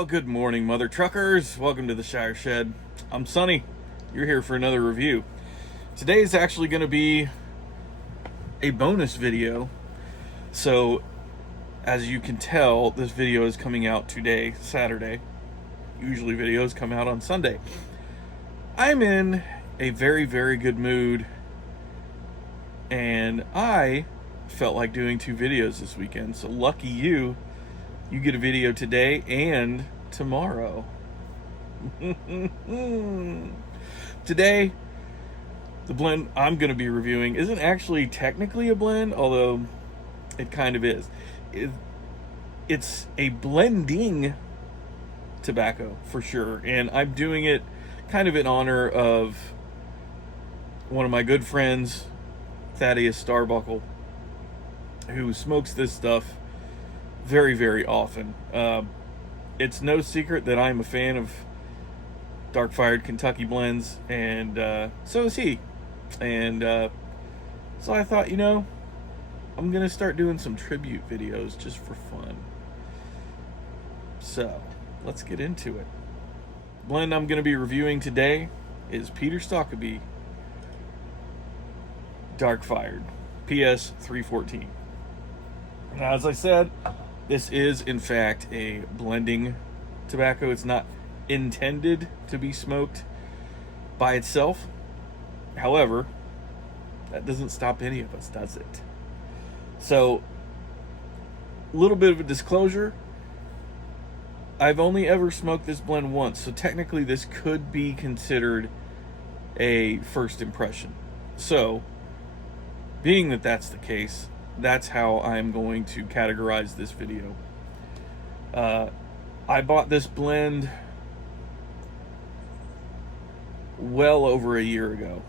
Well, good morning, mother truckers. Welcome to the Shire Shed. I'm Sonny. You're here for another review. Today is actually going to be a bonus video. So, as you can tell, this video is coming out today, Saturday. Usually videos come out on Sunday. I'm in a very, very good mood, and I felt like doing 2 videos this weekend. So lucky you. You get a video today and tomorrow. Today, the blend I'm going to be reviewing isn't actually technically a blend, although it kind of is. It's a blending tobacco, for sure. And I'm doing it kind of in honor of one of my good friends, Thaddeus Starbuckle, who smokes this stuff very, very often. It's no secret that I'm a fan of dark-fired Kentucky blends, and so is he. And so I thought, I'm gonna start doing some tribute videos just for fun. So let's get into it. Blend I'm gonna be reviewing today is Peter Stokkebye Dark-Fired PS 314. Now, as I said, this is, in fact, a blending tobacco. It's not intended to be smoked by itself. However, that doesn't stop any of us, does it? So, a little bit of a disclosure. I've only ever smoked this blend once, so technically this could be considered a first impression. So, being that that's the case, that's how I'm going to categorize this video. I bought this blend well over a year ago.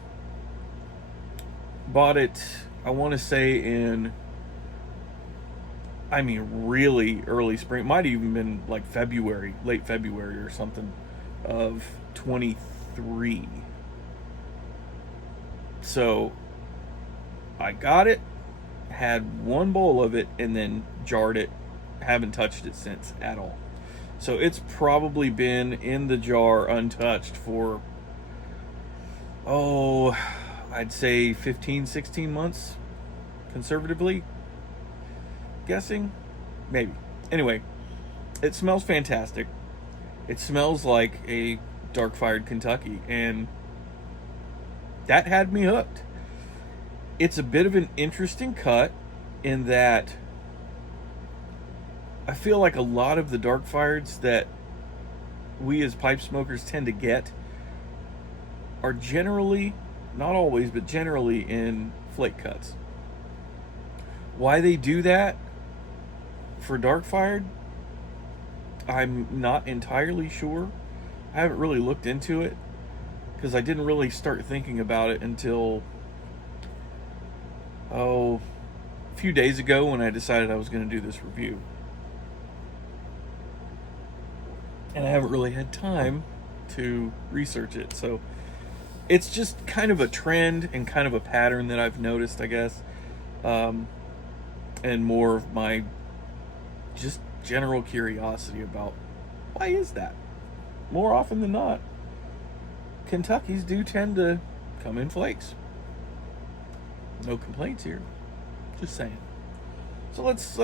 Bought it, I want to say really early spring. It might have even been like February, late February or something of 23. So I got it, had one bowl of it, and then jarred it. Haven't touched it since at all. So it's probably been in the jar untouched for, I'd say 15, 16 months, conservatively guessing, maybe. Anyway, it smells fantastic. It smells like a dark-fired Kentucky, and that had me hooked. It's a bit of an interesting cut in that I feel like a lot of the dark fireds that we as pipe smokers tend to get are generally, not always, but generally in flake cuts. Why they do that for dark fired, I'm not entirely sure. I haven't really looked into it because I didn't really start thinking about it until a few days ago when I decided I was going to do this review. And I haven't really had time to research it. So it's just kind of a trend and kind of a pattern that I've noticed, I guess. And more of my just general curiosity about why is that? More often than not, Kentuckys do tend to come in flakes. No complaints here. Just saying. So let's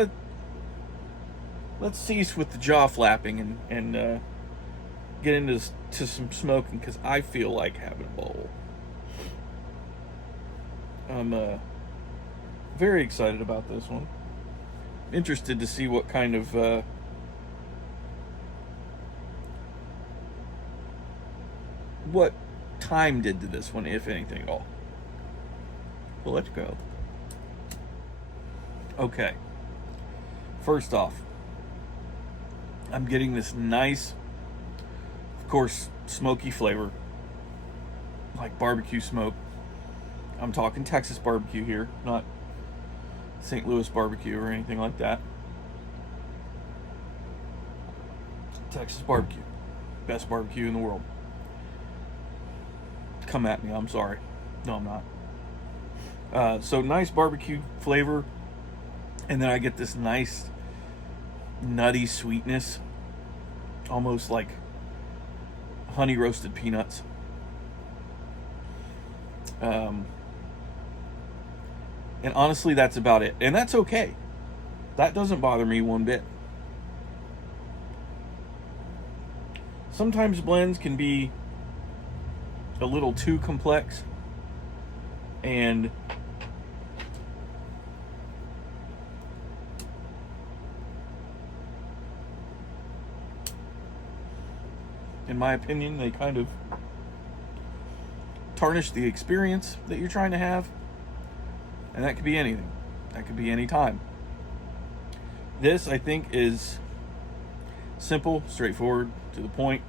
cease with the jaw flapping and get into some smoking, because I feel like having a bowl. I'm very excited about this one. Interested to see what kind of what time did to this one, if anything at all. Well, let's go. Okay. First off, I'm getting this nice, of course, smoky flavor, like barbecue smoke. I'm talking Texas barbecue here, not St. Louis barbecue or anything like that. Texas barbecue. Best barbecue in the world. Come at me, I'm sorry. No, I'm not. So nice barbecue flavor, and then I get this nice nutty sweetness almost like honey roasted peanuts. And honestly, that's about it. And that's okay. That doesn't bother me one bit. Sometimes blends can be a little too complex, and in my opinion, they kind of tarnish the experience that you're trying to have. And that could be anything. That could be any time. This, I think, is simple, straightforward, to the point.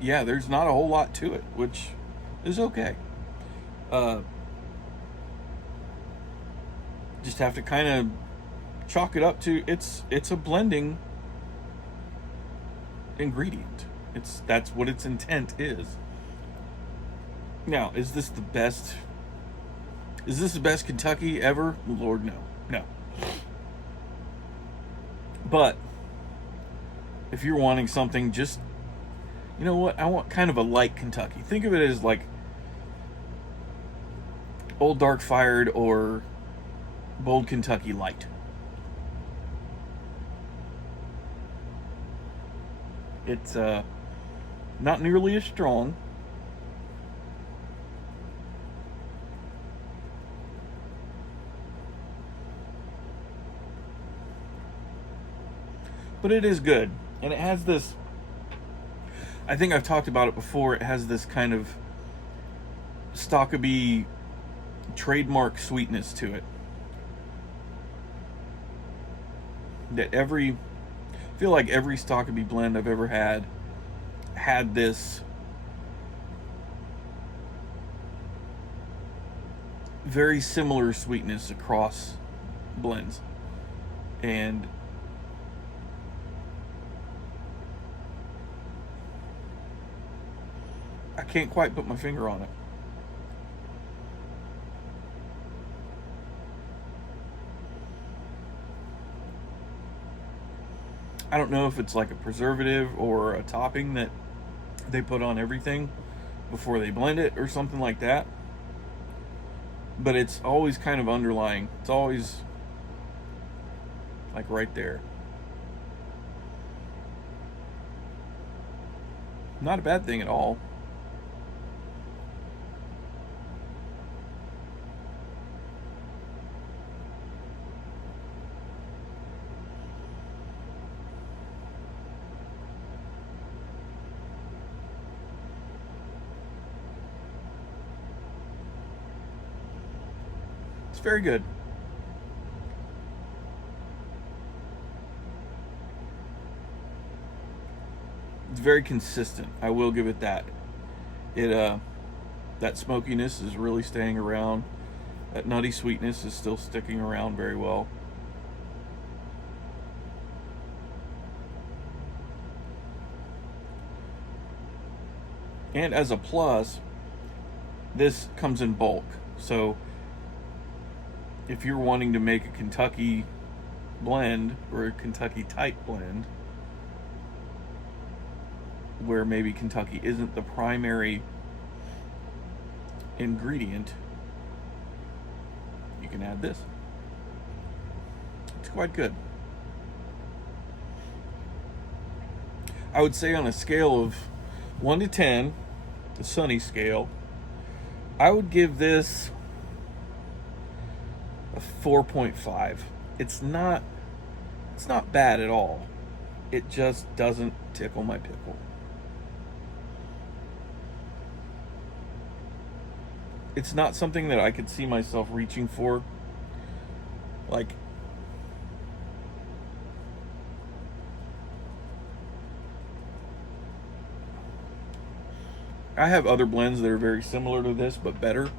Yeah, there's not a whole lot to it, which is okay. Just have to kind of chalk it up to it's a blending ingredient. That's what its intent is. Now, is this the best Kentucky ever? Lord, no. No. But if you're wanting something just, you know what, I want kind of a light Kentucky. Think of it as like Old Dark Fired or Bold Kentucky Light. It's not nearly as strong. But it is good. And it has this, I think I've talked about it before, it has this kind of Stokkebye trademark sweetness to it. That I feel like every Stokkebye blend I've ever had this very similar sweetness across blends. And I can't quite put my finger on it. I don't know if it's like a preservative or a topping that they put on everything before they blend it or something like that. But it's always kind of underlying. It's always like right there. Not a bad thing at all. It's very good. It's very consistent. I will give it that. That smokiness is really staying around. That nutty sweetness is still sticking around very well. And as a plus, this comes in bulk. So if you're wanting to make a Kentucky blend or a Kentucky type blend where maybe Kentucky isn't the primary ingredient, you can add this. It's quite good. I would say on a scale of 1 to 10, the sunny scale, I would give this a 4.5. It's not bad at all. It just doesn't tickle my pickle. It's not something that I could see myself reaching for. Like, I have other blends that are very similar to this, but better.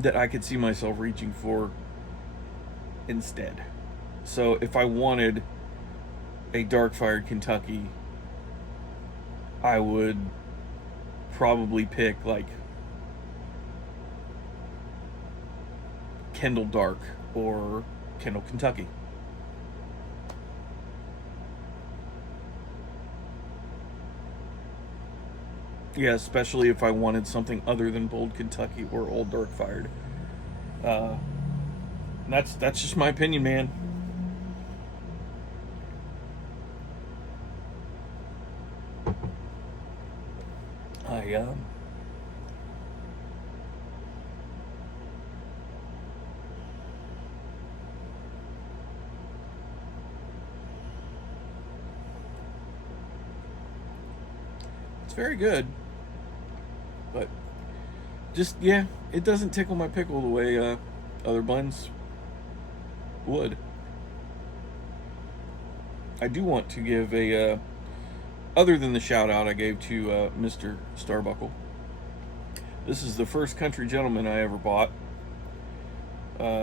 That I could see myself reaching for instead. So if I wanted a dark fired Kentucky I would probably pick like Kendall Dark or Kendall Kentucky. Yeah, especially if I wanted something other than Bold Kentucky or Old Dark Fired. Uh, that's just my opinion, man. I It's very good, but just yeah, it doesn't tickle my pickle the way other blends would. I do want to give a other than the shout out I gave to Mr. Starbuckle. This is the first Country Gentleman I ever bought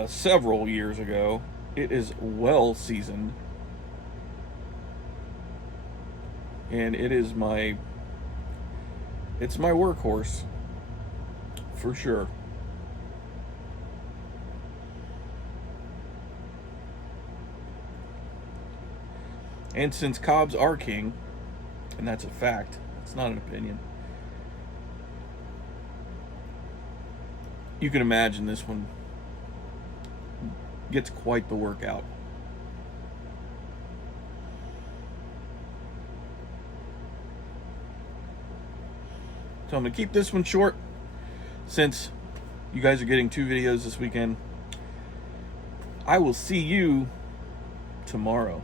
several years ago. It is well seasoned, and it's my workhorse for sure. And since Cobb's are king, and that's a fact, it's not an opinion, you can imagine this one gets quite the workout. So I'm going to keep this one short since you guys are getting 2 videos this weekend. I will see you tomorrow.